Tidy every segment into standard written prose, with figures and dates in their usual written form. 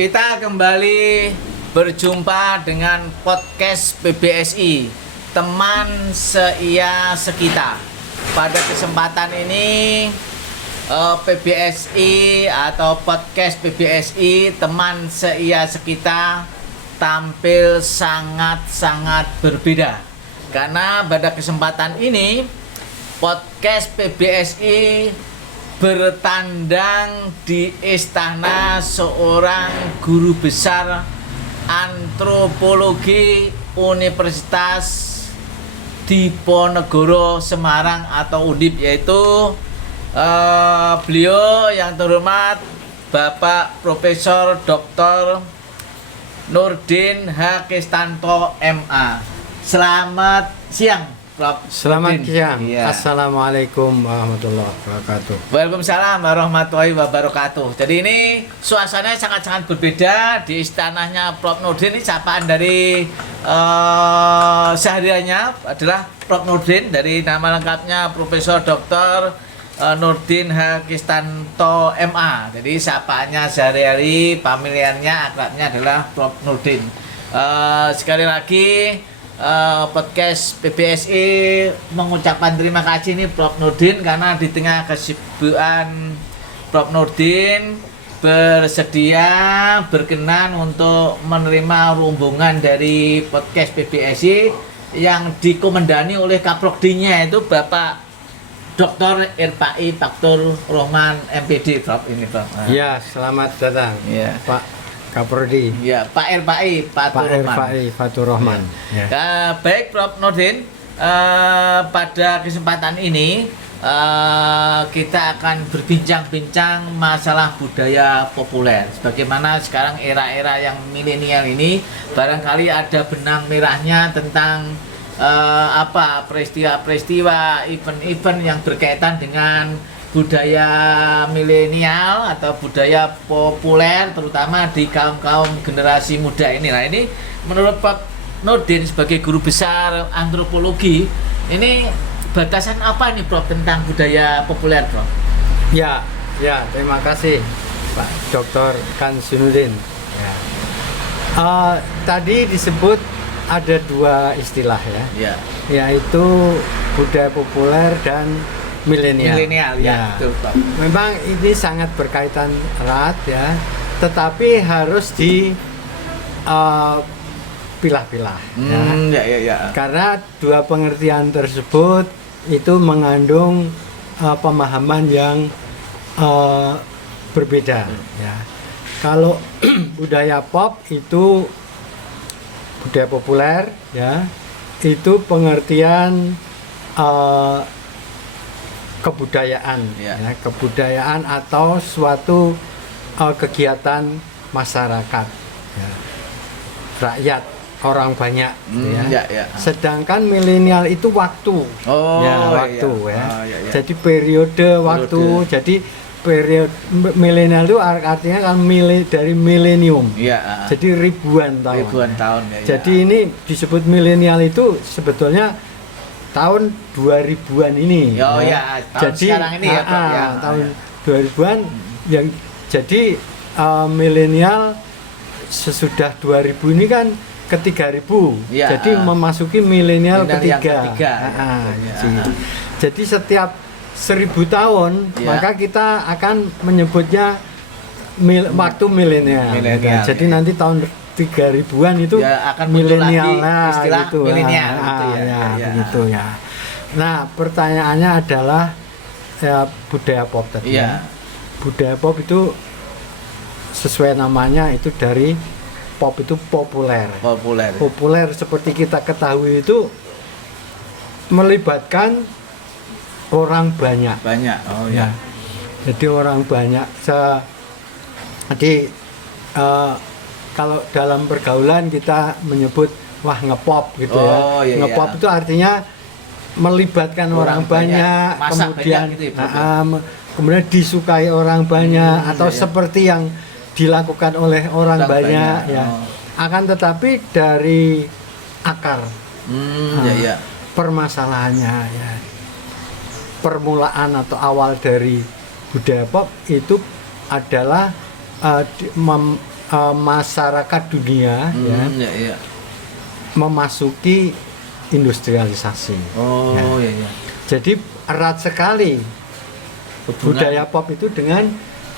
Kita kembali berjumpa dengan podcast PBSI, teman seia sekita. Pada kesempatan ini PBSI atau podcast PBSI teman seia sekita tampil sangat-sangat berbeda. Karena pada kesempatan ini podcast PBSI bertandang di istana seorang guru besar antropologi Universitas Diponegoro Semarang atau Undip, yaitu beliau yang terhormat Bapak Profesor Dr. Nurdin H. Kristanto MA. Selamat siang, Prof. Selamat siang. Ya. Assalamualaikum warahmatullahi wabarakatuh. Waalaikumsalam warahmatullahi wabarakatuh. Jadi ini suasananya sangat-sangat berbeda di istananya Prof. Nurdin. Ini sapaan dari sehariannya adalah Prof. Nurdin, dari nama lengkapnya Profesor Dr. Nurdin H. Kristanto MA. Jadi sapaannya sehari-hari, pemilihannya akrabnya adalah Prof. Nurdin. Sekali lagi podcast PBSI mengucapkan terima kasih nih Prof. Nurdin, karena di tengah kesibukan Prof. Nurdin bersedia berkenan untuk menerima rombongan dari podcast PBSI yang dikomandani oleh Kaprokdinya, itu Bapak Dr. Irpai Fatur Rohman MPD, Prof. Ini, Prof. Ya, selamat datang, Ya. Pak Kaprodi. Ya, Pak Irpai Fatur Rohman. Pak Irpai Fatur Rohman. Ya. Baik, Prof. Nurdin, pada kesempatan ini kita akan berbincang-bincang masalah budaya populer. Sebagaimana sekarang era-era yang milenial ini, barangkali ada benang merahnya tentang peristiwa-peristiwa, event-event yang berkaitan dengan budaya milenial atau budaya populer, terutama di kaum generasi muda ini. Nah, ini menurut Pak Nurdin sebagai guru besar antropologi, ini batasan apa nih, Prof, tentang budaya populer, Prof? Ya, terima kasih Pak Dr. Kansinuddin. Ya. Tadi disebut ada dua istilah ya, yaitu budaya populer dan milenial. Ya, betul, Prof. Memang ini sangat berkaitan erat ya, tetapi harus di pilah-pilah. Ya. Karena dua pengertian tersebut itu mengandung pemahaman yang berbeda. Ya. Kalau budaya pop itu budaya populer, ya, itu pengertian kebudayaan, kebudayaan atau suatu kegiatan masyarakat, ya, rakyat, orang banyak, ya. Sedangkan milenial itu waktu, waktu. Jadi periode waktu. Jadi periode milenial itu artinya kan dari milenium. Jadi ribuan tahun. Jadi ini disebut milenial itu sebetulnya tahun 2000-an ini. Tahun jadi sekarang ini ya, Pak. Tahun 2000-an yang jadi milenial sesudah 2000 ini kan ke 3000. Jadi memasuki milenial ketiga. Jadi setiap 1000 tahun maka kita akan menyebutnya waktu milenial. Jadi nanti tahun 3000-an itu akan milenial, istilah gitu. milenial, begitu ya. Nah, pertanyaannya adalah budaya pop tadi. Budaya pop itu sesuai namanya, itu dari pop itu populer. Populer seperti kita ketahui itu melibatkan orang banyak. Jadi orang banyak. Jadi kalau dalam pergaulan kita menyebut ngepop gitu ngepop itu artinya melibatkan orang banyak, kemudian banyak gitu, kemudian disukai orang banyak, atau seperti yang dilakukan oleh orang banyak. Akan tetapi dari akar permasalahannya, ya, permulaan atau awal dari budaya pop itu adalah masyarakat dunia ya iya. memasuki industrialisasi. Oh iya. Jadi erat sekali budaya pop itu dengan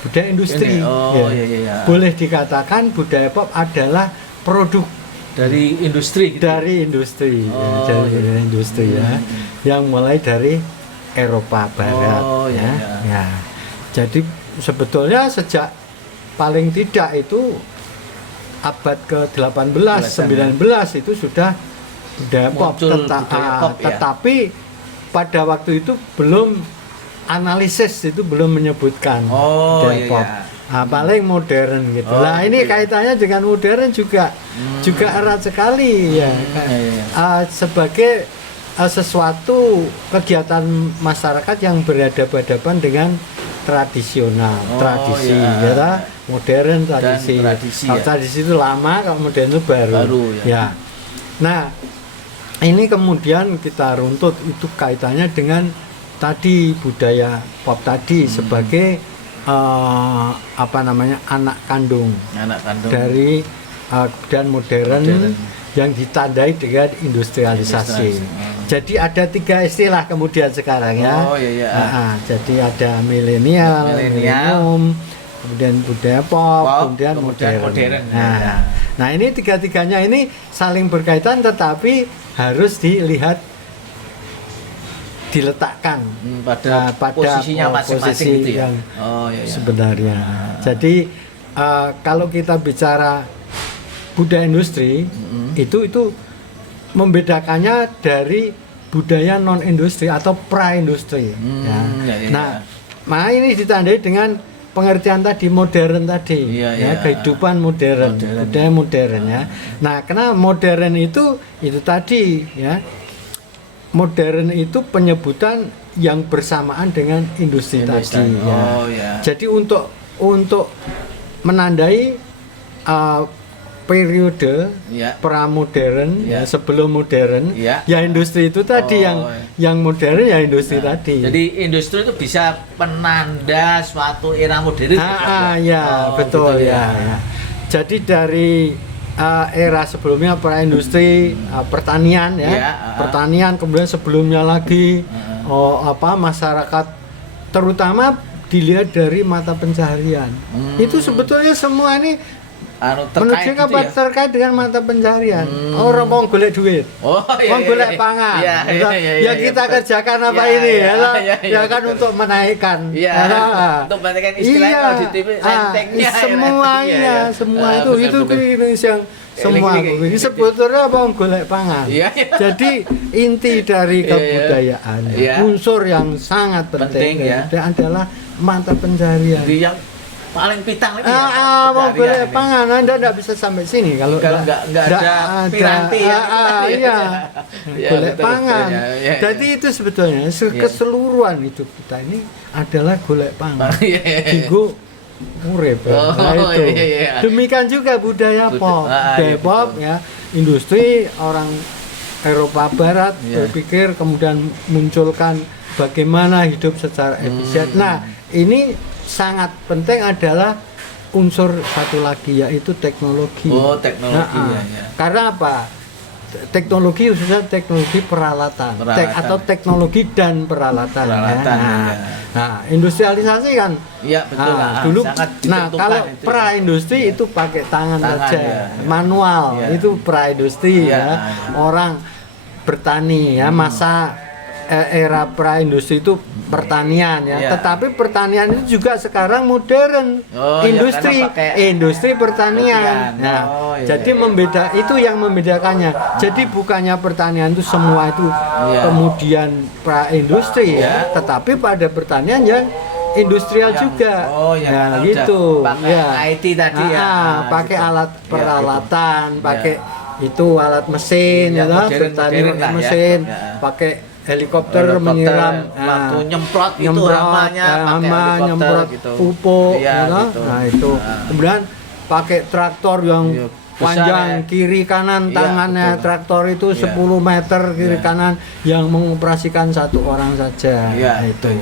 budaya industri. Iya. Boleh dikatakan budaya pop adalah produk Dari industri gitu. dari industri, iya. industri ya, yang mulai dari Eropa Barat iya. ya. Jadi sebetulnya sejak paling tidak itu abad ke-18, 19 itu sudah budaya pop, Muncul budaya pop, ya. tetapi pada waktu itu belum analisis itu belum menyebutkan budaya iya. pop. Nah, paling modern gitu. Nah, ini kaitannya dengan modern juga erat sekali ya. Sebagai sesuatu kegiatan masyarakat yang berhadapan dengan tradisional, tradisi ya. Modern tradisi. Kalau tradisi itu lama, kalau modern itu baru ya. Nah, ini kemudian kita runtut itu kaitannya dengan tadi budaya pop tadi sebagai anak kandung dari dan modern yang ditandai dengan industrialisasi. Jadi ada 3 istilah kemudian sekarang ya. Jadi ada milenial, kemudian budaya pop, kemudian modern. Nah, ini 3-tiganya ini saling berkaitan tetapi harus diletakkan pada posisinya masing-masing posisi gitu ya. yang sebenarnya. Jadi kalau kita bicara budaya industri itu membedakannya dari budaya non industri atau pra industri. Nah, ini ditandai dengan pengertian tadi modern tadi, kehidupan modern, budaya modern ya. Nah, karena modern itu tadi ya. Modern itu penyebutan yang bersamaan dengan industri tadi ya. Jadi untuk menandai periode pramodern sebelum modern ya industri itu tadi yang modern ya industri tadi. Jadi industri itu bisa penanda suatu era modern. Betul gitu ya. Jadi dari era sebelumnya pra industri pertanian pertanian, kemudian sebelumnya lagi masyarakat terutama dilihat dari mata pencaharian. Itu sebetulnya semua ini terkait dengan mata pencaharian. Orang mau golek duit, mau golek pangan. Kita kerjakan apa ini ya kan untuk menaikkan. Untuk menaikkan istilahnya kalau di TV entengnya. Semua itu yang semua ini sebetulnya mau golek pangan. Jadi inti dari kebudayaan unsur yang sangat penting adalah mata pencaharian. Yang paling pitang lagi mau golek pangan Anda tidak bisa sampai sini kalau nggak ada piranti golek pangan. Jadi itu sebetulnya keseluruhan hidup kita ini adalah golek pangan. Digo urip. Itu. Demikian juga budaya pop. Budaya pop ya, industri orang Eropa Barat berpikir kemudian munculkan bagaimana hidup secara efisien. Nah, ini sangat penting adalah unsur satu lagi yaitu teknologi. Karena apa? Teknologi khususnya teknologi peralatan. Atau teknologi dan peralatan. Nah, industrialisasi kan dulu. Kalau pra industri itu pakai tangan saja, manual. Itu pra industri orang bertani masa era pra industri itu pertanian tetapi pertanian itu juga sekarang modern, industri pertanian. Jadi itu yang membedakannya. Jadi bukannya pertanian itu semua itu kemudian pra industri tetapi pada pertanian yang industrial juga. Gitu. Pakai IT tadi pakai alat peralatan, pakai itu alat mesin bertani pakai mesin, pakai helikopter menyiram waktu nyemprot itu nyemprot gitu. Pupuk gitu. Nah itu kemudian pakai traktor yang panjang kiri kanan tangannya traktor itu 10 meter kiri kanan yang mengoperasikan satu orang saja. Itu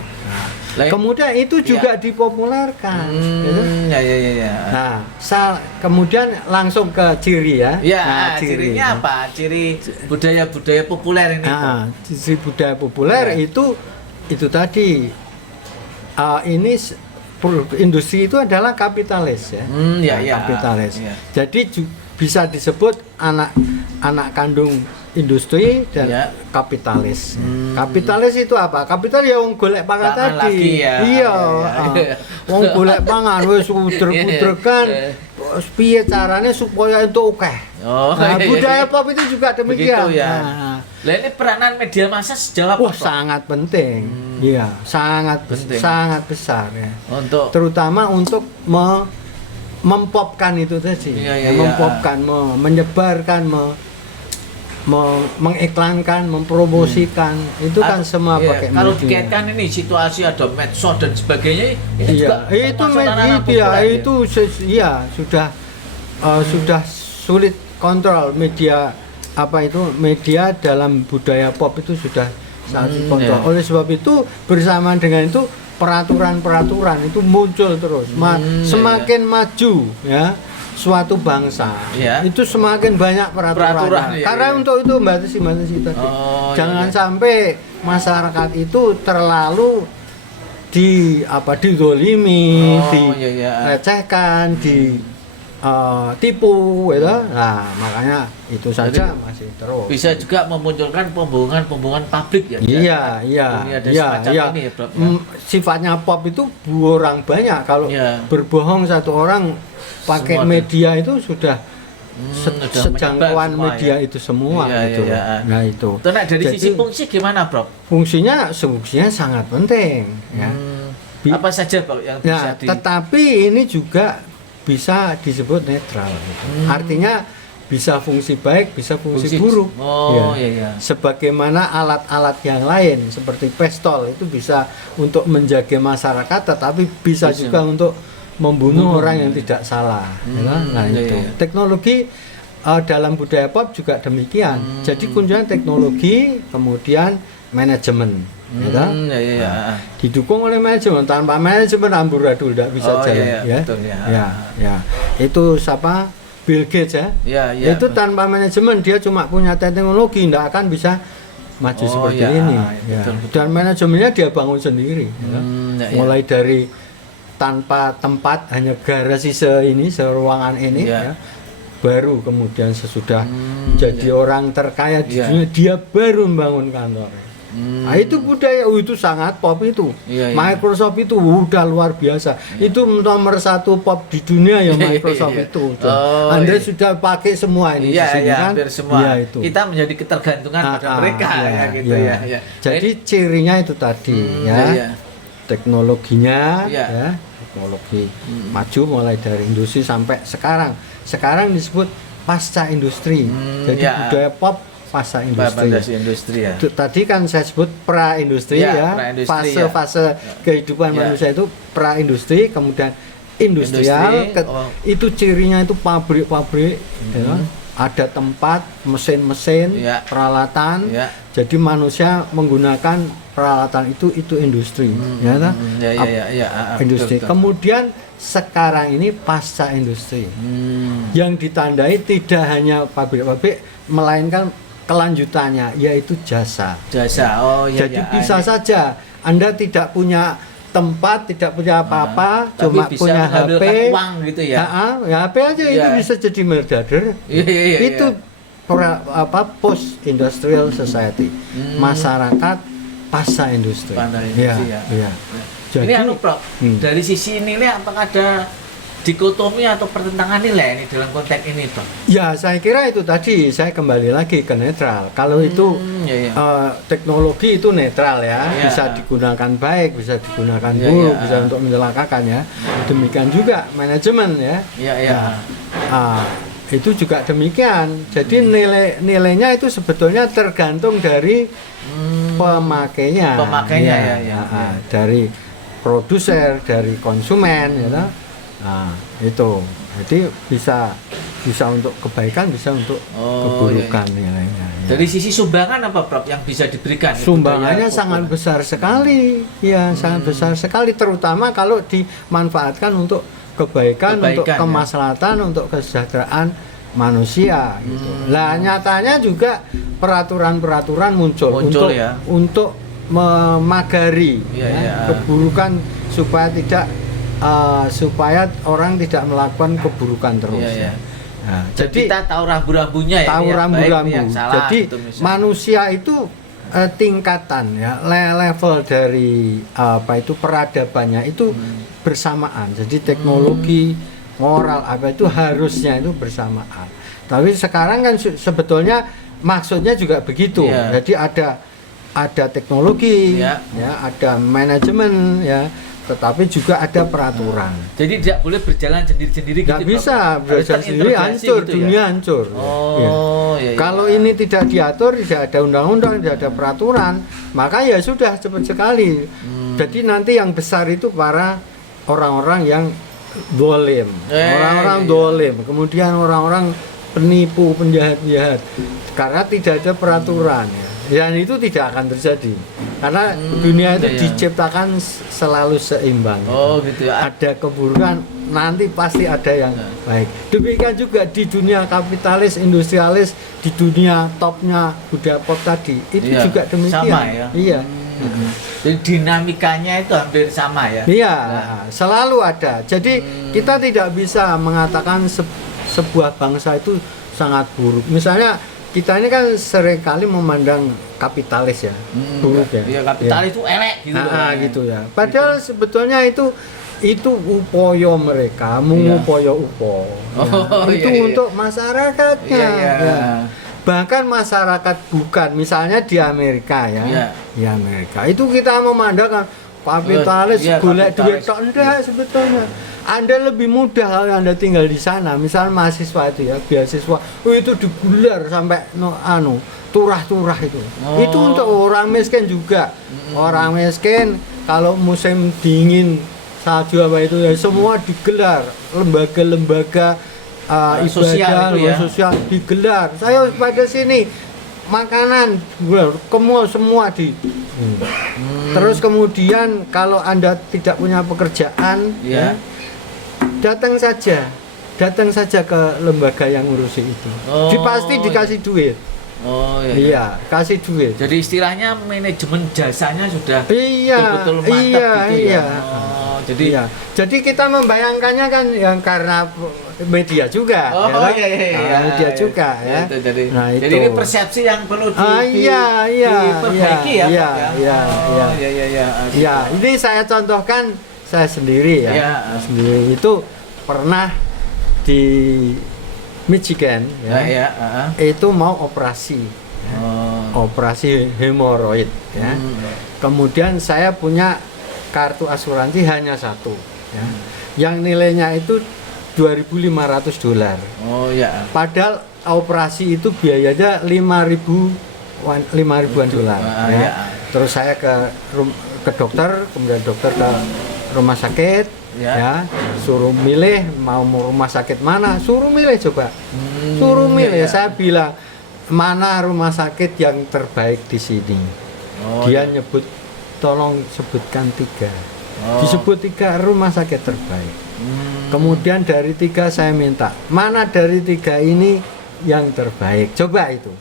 Kemudian itu juga dipopulerkan. Gitu. Ya. Nah, kemudian langsung ke ciri ya. Ya, Nah, cirinya apa? Ciri budaya-budaya populer ini. Nah, ciri budaya populer itu tadi ini industri itu adalah kapitalis ya. Kapitalis. Ya. Jadi bisa disebut anak kandung industri dan kapitalis. Kapitalis itu apa? Kapital ya wong golek pangan tadi. Iya. Wong golek pangan wis udrek-udrekan piye carane supaya entuk akeh. Budaya pop itu juga demikian. Begitu, ya. Lah ini peranan media massa sejauh apa? Sangat penting. Iya, sangat besar ya. Terutama untuk mempopkan itu tadi. Mempopkan, menyebarkan, mengiklankan, mempromosikan, itu kan semua pakai media. Kalau dikaitkan ini situasi ada medsos dan sebagainya, ini juga itu sudah sulit kontrol media media dalam budaya pop itu sudah sangat kontrol. Oleh sebab itu bersamaan dengan itu peraturan itu muncul terus. Semakin maju ya suatu bangsa itu semakin banyak peraturan. Karena untuk itu membatasi tadi. Jangan sampai masyarakat itu terlalu dizolimi, dilecehkan, tipu gitu. Nah, makanya itu saja masih terus. Bisa juga memunculkan pembohongan publik ya. Iya. Ini, ya, Bro, ya. Sifatnya pop itu orang banyak kalau berbohong satu orang pakai media itu sudah sejangkauan media itu semua gitu. Nah, itu. Dari sisi fungsi gimana, Bro? Fungsinya sangat penting ya. Apa saja, Bro, yang bisa tetapi ini juga bisa disebut netral gitu. Artinya bisa fungsi baik, bisa fungsi buruk. Sebagaimana alat-alat yang lain seperti pistol itu bisa untuk menjaga masyarakat, tetapi bisa juga untuk membunuh orang yang tidak salah. Itu teknologi dalam budaya pop juga demikian. Jadi kuncinya teknologi, kemudian manajemen. Didukung oleh manajemen. Tanpa manajemen amburadul tidak bisa jalan. Itu siapa? Bill Gates ya. Itu tanpa manajemen dia cuma punya teknologi, tidak akan bisa maju seperti ini. Dan manajemennya dia bangun sendiri. Mulai dari tanpa tempat, hanya garasi seruangan ini. Baru kemudian sesudah jadi orang terkaya di dunia, dia baru membangun kantor. Nah, itu budaya itu sangat pop itu. Microsoft itu udah luar biasa. Itu nomor 1 pop di dunia ya Microsoft itu. Anda sudah pakai semua ini kan? Hampir semua. Itu. Kita menjadi ketergantungan pada mereka gitu. Jadi cirinya itu tadi teknologinya teknologi maju mulai dari industri sampai sekarang. Sekarang disebut pasca industri. Jadi budaya pop pasca industri. Tadi kan saya sebut pra-industri fase kehidupan manusia itu pra-industri, kemudian industrial. Itu cirinya itu pabrik-pabrik, ada tempat, mesin-mesin, peralatan. Jadi manusia menggunakan peralatan itu industri. Industri. Kemudian sekarang ini pasca industri. Yang ditandai tidak hanya pabrik-pabrik, melainkan kelanjutannya yaitu jasa. Jadi bisa saja Anda tidak punya tempat, tidak punya apa-apa, cuma punya HP, uang gitu ya. HP aja itu bisa jadi miliarder. Itu post industrial society, masyarakat pasca industri. Jadi ini Prof, dari sisi nilai apakah ada dikotomi atau pertentangan nilai ini dalam konteks ini, Prof? Ya, saya kira itu tadi saya kembali lagi ke netral. Kalau itu teknologi itu netral bisa digunakan baik, bisa digunakan buruk, bisa untuk mencelakakan ya. Demikian juga manajemen itu juga demikian. Jadi nilainya itu sebetulnya tergantung dari pemakainya. Dari produser, dari konsumen, Nah, itu. Jadi bisa bisa untuk kebaikan, bisa untuk keburukan nilainya. Ya. Dari sisi sumbangan apa Prof yang bisa diberikan? Sumbangannya sangat besar sekali, ya sangat besar sekali, terutama kalau dimanfaatkan untuk kebaikan untuk ya. kemaslahatan, untuk kesejahteraan manusia. Gitu. Lah nyatanya juga peraturan-peraturan muncul untuk ya. untuk memagari keburukan supaya tidak supaya orang tidak melakukan keburukan terus. Nah, jadi kita tahu rambu-rambunya ya. Tahu rambu-rambu. Jadi gitu, manusia itu tingkatan ya, level dari peradabannya itu bersamaan. Jadi teknologi, moral itu harusnya itu bersamaan. Tapi sekarang kan sebetulnya maksudnya juga begitu. Jadi ada teknologi, ya, ada manajemen, ya, tetapi juga ada peraturan. Jadi tidak boleh berjalan sendiri-sendiri. Nggak bisa berjalan sendiri, hancur gitu, dunia hancur. Kalau ini tidak diatur, tidak ada undang-undang, tidak ada peraturan, maka ya sudah cepat sekali. Jadi nanti yang besar itu para orang-orang yang dolim, orang-orang dolim, kemudian orang-orang penipu, penjahat-penjahat, karena tidak ada peraturan. Dan itu tidak akan terjadi karena dunia itu diciptakan selalu seimbang. Gitu ya. Ada keburukan, nanti pasti ada yang baik. Demikian juga di dunia kapitalis, industrialis, di dunia topnya budaya pop tadi itu juga demikian. Sama ya. Iya. Jadi dinamikanya itu hampir sama ya. Iya, selalu ada. Jadi kita tidak bisa mengatakan sebuah bangsa itu sangat buruk. Misalnya kita ini kan seringkali memandang kapitalis ya, buruk ya. Iya, kapitalis itu elek gitu. Gitu ya. Padahal sebetulnya itu upoyo mereka, mengupoyo upo. Itu untuk masyarakatnya. Bahkan masyarakat bukan, misalnya di Amerika ya. Di Amerika itu kita memandang kapitalis golek duit tok enggak sebetulnya. Anda lebih mudah kalau Anda tinggal di sana, misalnya mahasiswa itu ya, beasiswa, itu digular sampai turah-turah itu. Itu untuk orang miskin juga. Orang miskin kalau musim dingin salju apa itu ya semua digelar, lembaga-lembaga ibadah sosial digelar. Saya pada sini makanan semua di terus kemudian kalau Anda tidak punya pekerjaan datang saja ke lembaga yang ngurusi itu. Pasti dikasih duit. Kasih duit. Jadi istilahnya manajemen jasanya sudah betul-betul mantap gitu ya. Jadi kita membayangkannya kan yang karena media juga, media juga ya. Jadi ini persepsi yang perlu diperbaiki ya. Ini saya contohkan saya sendiri ya. Sendiri itu pernah di Michigan itu mau operasi. Operasi hemoroid ya. Kemudian saya punya kartu asuransi hanya satu ya. Yang nilainya itu $2.500. Padahal operasi itu biayanya $5.000-an ya. Terus saya ke dokter, kemudian dokter ke rumah sakit ya, suruh milih mau rumah sakit mana, suruh milih coba. Suruh milih. Saya bilang mana rumah sakit yang terbaik di sini. Dia nyebut tolong sebutkan 3. Disebut 3 rumah sakit terbaik. Kemudian dari 3 saya minta mana dari 3 ini yang terbaik, coba itu.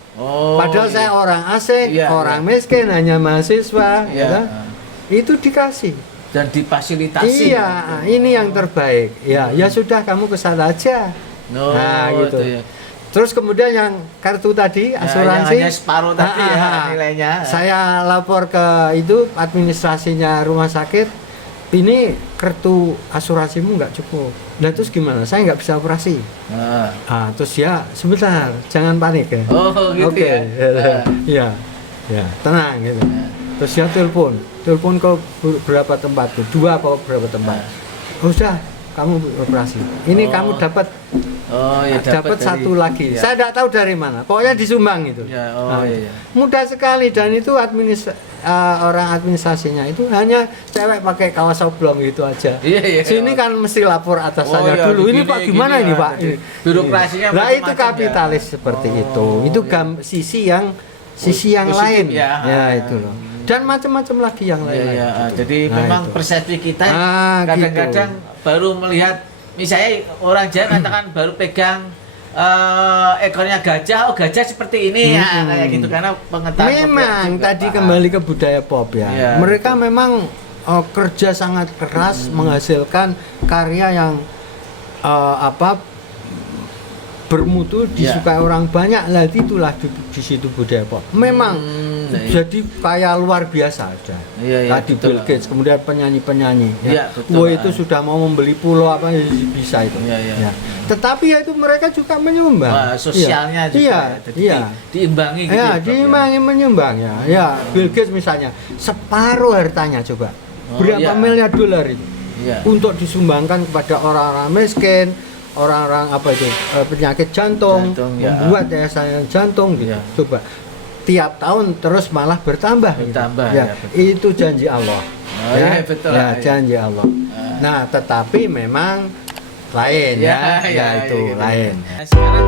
Padahal saya orang asing, orang miskin, hanya mahasiswa, itu dikasih dan difasilitasi. Ini yang terbaik. Ya sudah kamu kesana aja. Gitu. Terus kemudian yang kartu tadi asuransi yang hanya separuh tadi nilainya. Saya lapor ke itu administrasinya rumah sakit. Ini kartu asuransimu nggak cukup. Nah terus gimana? Saya nggak bisa operasi. Terus ya sebentar, jangan panik ya. Gitu ya, tenang gitu. Terus dia telepon ke berapa tempat tuh, 2 atau berapa tempat. Udah, kamu operasi. Ini kamu dapat Oh ya, dapat dari- satu lagi. ya. Saya tidak tahu dari mana. Pokoknya disumbang itu. Ya, oh iya, iya. Mudah sekali dan itu orang administrasinya itu hanya cewek pakai kaos oblong gitu aja. Iya, iya. Sini kan mesti lapor atasannya iya, dulu. Ini gini, Pak gimana gini, ini ya, Pak? jadi birokrasinya Nah itu macam-macam, kapitalis ya. seperti Oh, itu. Itu iya. sisi yang Positif lain. ya. Ya itu loh. Dan macam-macam lagi yang Iya, lain. iya. gitu. Jadi Nah, memang itu. persepsi kita gitu. kadang-kadang baru melihat, misalnya orang Jawa katakan baru pegang ekornya gajah, oh gajah seperti ini ya, kayak gitu, karena pengetahuan Memang juga tadi paham. kembali ke budaya pop ya. Iya, Mereka memang kerja sangat keras menghasilkan karya yang bermutu, disukai orang banyak. Lah itulah di situ budaya pop. Memang jadi kayak luar biasa aja. Iya, iya, Tadi betul. Bill Gates, kemudian penyanyi-penyanyi. Iya, betul. Wah itu sudah mau membeli pulau apa ya, bisa itu. Iya, iya. Ya. Tetapi ya itu mereka juga menyumbang. Wah, sosialnya juga. Iya, Jadi iya. diimbangi gitu. Ya, Prof, diimbangi menyumbang ya. Ya, Bill Gates misalnya separuh hartanya coba. Oh, Berapa iya. miliar dolar itu Iya. untuk disumbangkan kepada orang-orang miskin, orang-orang penyakit jantung, ya. membuat yayasan jantung gitu. Iya. Coba tiap tahun terus malah bertambah. gitu. Bertambah, Ya, ya, betul. itu janji Allah. Oh, iya, betul Ya, lah, iya. janji Allah. Nah, tetapi memang lain ya, Ya, itu gitu. lain. Nah, sekarang